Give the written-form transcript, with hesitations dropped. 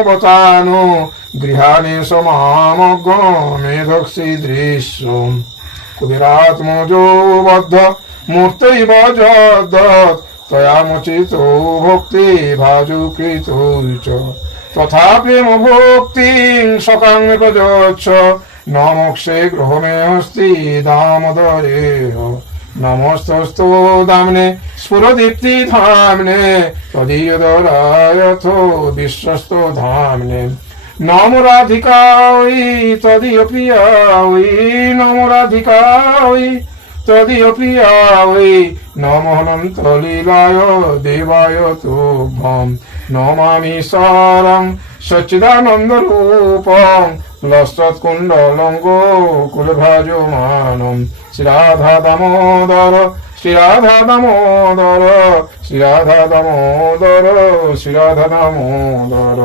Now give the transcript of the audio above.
মমবতানো গৃহাণি সমামগ্ন মেধক্ষী দৃশ্য কুবেরাত্মজো বদ্ধ মূর্তৈব যদ্দৎ তয়ামচিত ভক্তি ভাজুকৃত চ তথা প্রেম ভক্তি সকাং প্রযোচ্ছ নমোক্ষে গ্রহমে হস্তি দামোদরে নমস্তস্তু দামনে স্ফুরদীপ্তি ধামনে তদীয়দরায়থ বিশ্বস্ত ধামনে নম রাধিকা ওই তদীয় প্রিয়া ওই নম রাধিকা ওই তদীয় প্রিয়া ওই নম অনন্ত লীলায় দেবায় তুভ্যং নমামি সারং সচ্চিদানন্দ রূপং লসৎকুণ্ডলং গোকুলভ্রাজমানং শ্রীরাধা দামোদর শ্রীরাধা দামোদর শ্রীরাধা দামোদর শ্রীরাধা দামোদর।